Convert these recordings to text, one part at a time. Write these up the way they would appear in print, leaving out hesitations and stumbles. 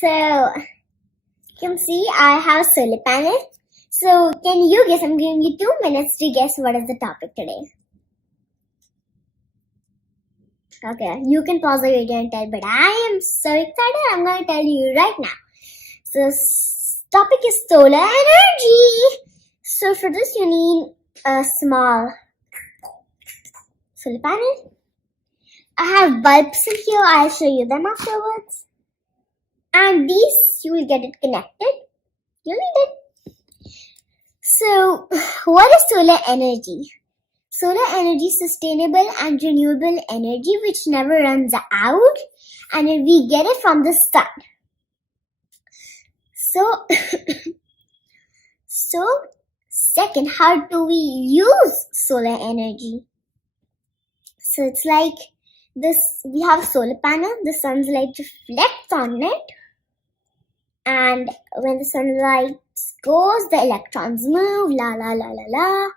So, you can see I have solar panel. So, can you guess? I'm giving you 2 minutes to guess what is the topic today. Okay, you can pause the video and tell, but I am so excited. I'm going to tell you right now. So, topic is solar energy. So, for this, you need a small solar panel. I have bulbs in here. I'll show you them afterwards. And these, you will get it connected. You need it. So, what is solar energy? Solar energy is sustainable and renewable energy which never runs out, and we get it from the sun. So, second, how do we use solar energy? So it's like this: we have a solar panel. The sun's light reflects on it, and when the sunlight goes, the electrons move, la la la la la,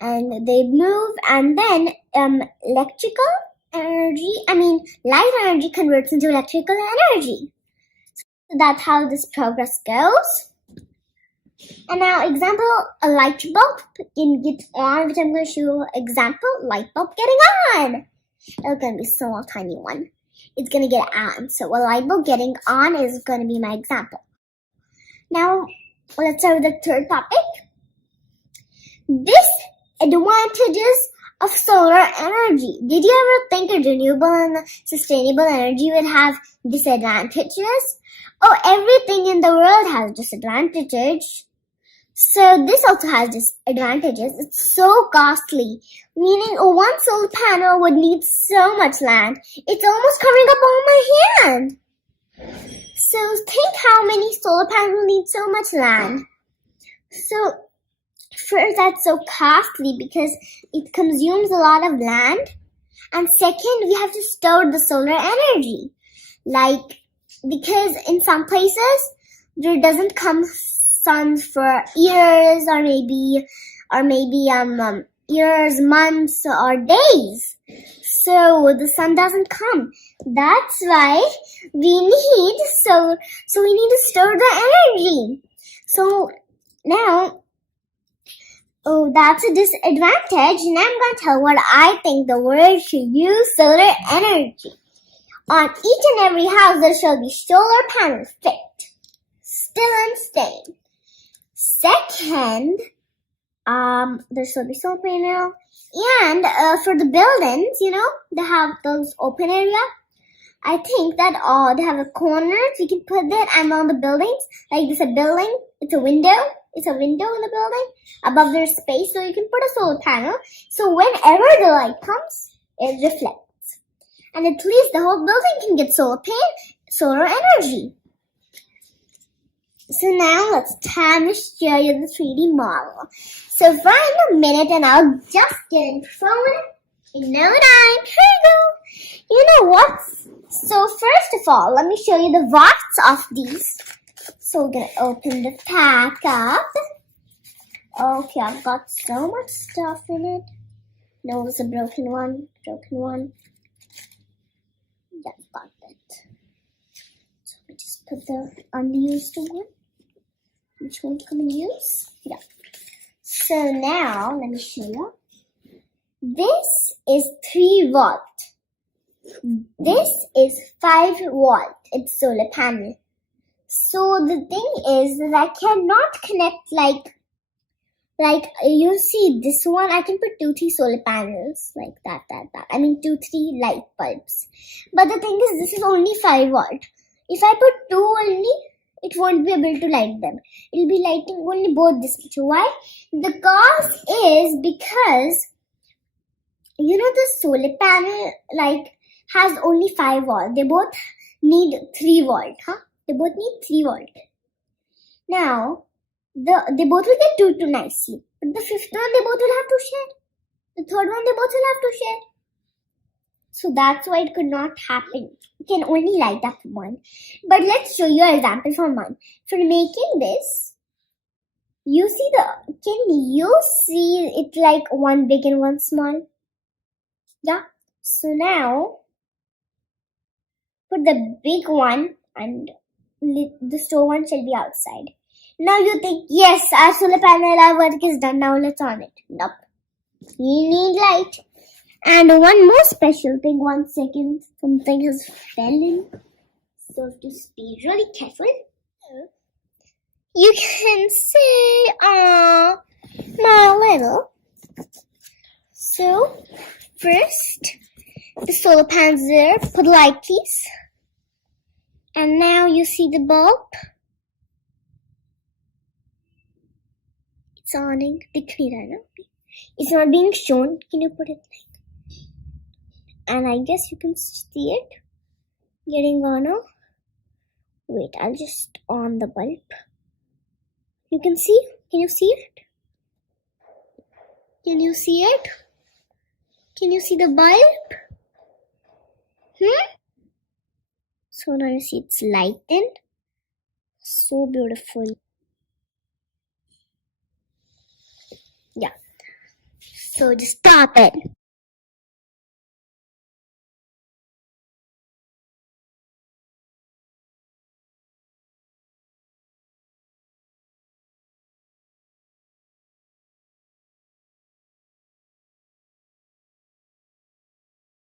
and they move, and then light energy converts into electrical energy. So that's how this progress goes. And now, example, a light bulb can get on, which I'm going to show you. Example, light bulb getting on. It's going to be a small, tiny one. It's going to get on. So a light bulb getting on is going to be my example. Now, let's start with the third topic. Disadvantages of solar energy. Did you ever think a renewable and sustainable energy would have disadvantages? Oh, everything in the world has disadvantages. So this also has disadvantages. It's so costly, meaning one solar panel would need so much land. It's almost covering up all my hand. So think how many solar panels need so much land. So first, that's so costly because it consumes a lot of land. And second, we have to store the solar energy. Because in some places, there doesn't come sun for years or maybe years, months, or days. So the sun doesn't come. That's why we need to store the energy. So now, that's a disadvantage. Now I'm going to tell what I think the world should use solar energy. On each and every house there shall be solar panels fit, still unstained. Second, there shall be solar panel, and for the buildings, they have those open area. I think that they have a corner we can put that, and on the buildings, like this, a building, it's a window. It's a window in the building. Above there's space, so you can put a solar panel. So whenever the light comes, it reflects. And at least the whole building can get solar energy. So now let's time to show you the 3D model. So for a minute, and I'll just get in phone in no time. Here you go. You know what? So first of all, let me show you the watts of these. So we're going to open the pack up. Okay, I've got so much stuff in it. No, it's a broken one. Yeah, I've got it. So we just put the unused one. Which one can we use? Yeah. So now, let me show you. This is 3 volt. This is 5 volt. It's solar panel. So the thing is that I cannot connect like you see this one. I can put 2-3 solar panels like that. 2-3 light bulbs. But the thing is, this is only 5 volt. If I put 2 only, it won't be able to light them. It'll be lighting only both this picture. Why? The cause is because the solar panel has only 5 volt. They both need 3 volt, They both need 3 volt. Now, they both will get 2 nicely. But the 5th one, they both will have to share. The 3rd one, they both will have to share. So that's why it could not happen. You can only light up one. But let's show you an example for one. For making this, can you see it like one big and one small? Yeah. So now, put the big one and the store one shall be outside. Now you think, yes, our solar panel, our work is done. Now let's on it. Nope. We need light. And one more special thing. 1 second. Something has fallen. So have to be really careful. You can say, my little. So, first, the solar panels there. Put light, please. And now you see the bulb. It's on. It's not being shown. Can you put it like? And I guess you can see it getting on. Wait, I'll just on the bulb. You can see? Can you see it? Can you see it? Can you see the bulb? So now you see it's lightened. So beautiful. Yeah. So just stop it.